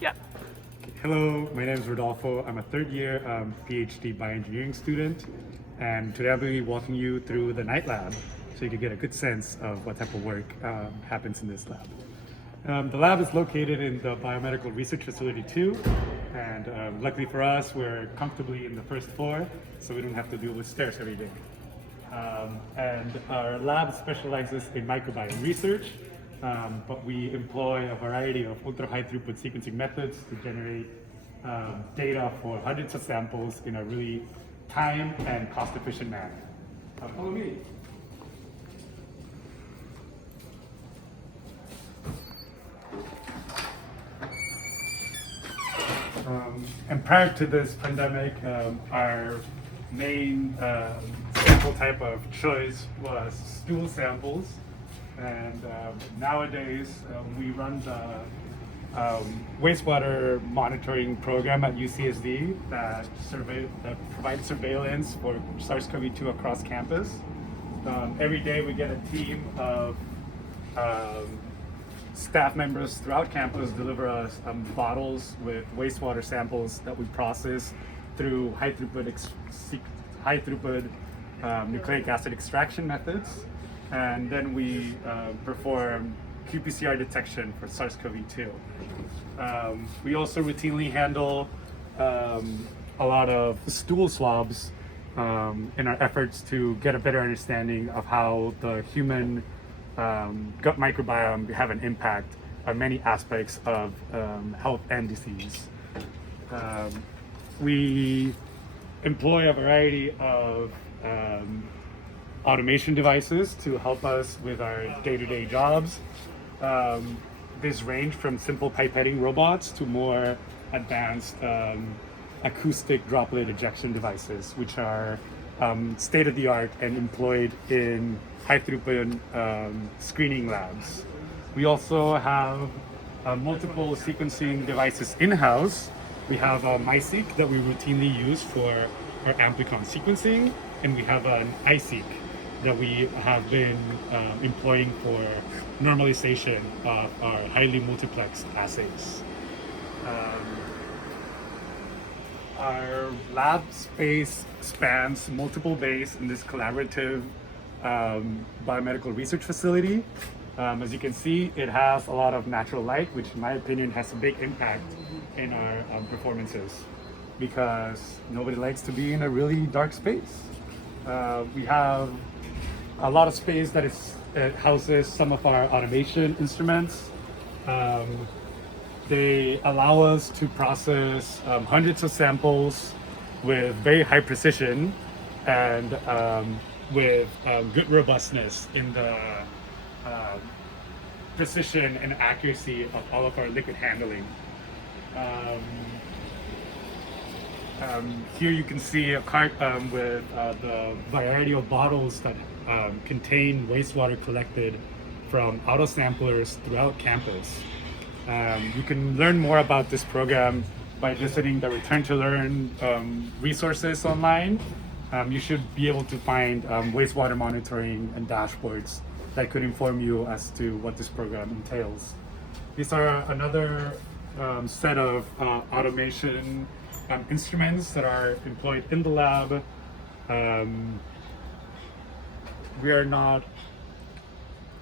Yeah. Hello, my name is Rodolfo. I'm a third year PhD bioengineering student, and today I'll be walking you through the night lab so you can get a good sense of what type of work happens in this lab. The lab is located in the Biomedical Research Facility 2, and luckily for us, we're comfortably in the first floor, so we don't have to deal with stairs every day. And our lab specializes in microbiome research, but we employ a variety of ultra-high throughput sequencing methods to generate data for hundreds of samples in a really time and cost-efficient manner. Follow me. And prior to this pandemic, our main sample type of choice was stool samples. And nowadays, we run the wastewater monitoring program at UCSD that provides surveillance for SARS-CoV-2 across campus. Every day we get a team of staff members throughout campus deliver us bottles with wastewater samples that we process through high throughput nucleic acid extraction methods, and then we perform qPCR detection for SARS-CoV-2. We also routinely handle a lot of stool swabs in our efforts to get a better understanding of how the human gut microbiome have an impact on many aspects of health and disease. We employ a variety of automation devices to help us with our day-to-day jobs. This range from simple pipetting robots to more advanced acoustic droplet ejection devices, which are state-of-the-art and employed in high-throughput screening labs. We also have multiple sequencing devices in-house. We have a MySeq that we routinely use for our amplicon sequencing, and we have an iSeq that we have been employing for normalization of our highly multiplexed assays. Our lab space spans multiple bays in this collaborative biomedical research facility. As you can see, it has a lot of natural light, which in my opinion has a big impact in our performances, because nobody likes to be in a really dark space. We have a lot of space that houses some of our automation instruments. They allow us to process hundreds of samples with very high precision and with good robustness in the precision and accuracy of all of our liquid handling. Here you can see a cart with the variety of bottles that contain wastewater collected from auto samplers throughout campus. You can learn more about this program by visiting the Return to Learn resources online. You should be able to find wastewater monitoring and dashboards that could inform you as to what this program entails. These are another set of automation instruments that are employed in the lab. We are not,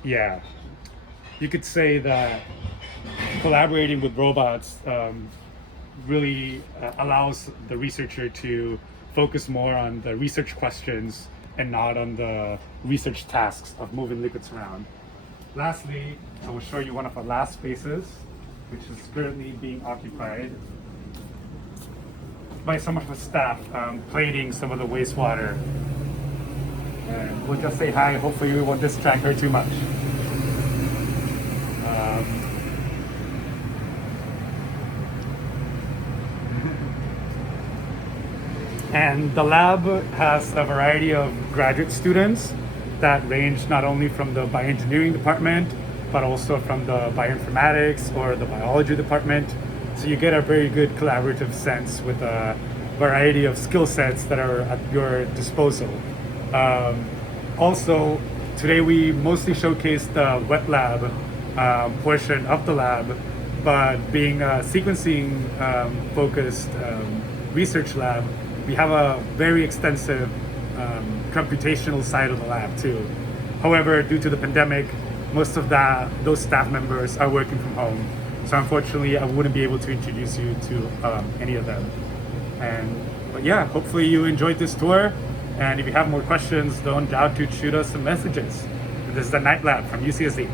you could say that collaborating with robots really allows the researcher to focus more on the research questions and not on the research tasks of moving liquids around. Lastly, I will show you one of our last spaces, which is currently being occupied by some of the staff plating some of the wastewater. And we'll just say hi, hopefully we won't distract her too much. And the lab has a variety of graduate students that range not only from the bioengineering department, but also from the bioinformatics or the biology department. So you get a very good collaborative sense with a variety of skill sets that are at your disposal. Also, today we mostly showcase the wet lab portion of the lab, but being a sequencing focused research lab, we have a very extensive computational side of the lab too. However, due to the pandemic, most of those staff members are working from home. So unfortunately, I wouldn't be able to introduce you to any of them. But yeah, hopefully you enjoyed this tour. And if you have more questions, don't doubt to shoot us some messages. This is the Night Lab from UCSD.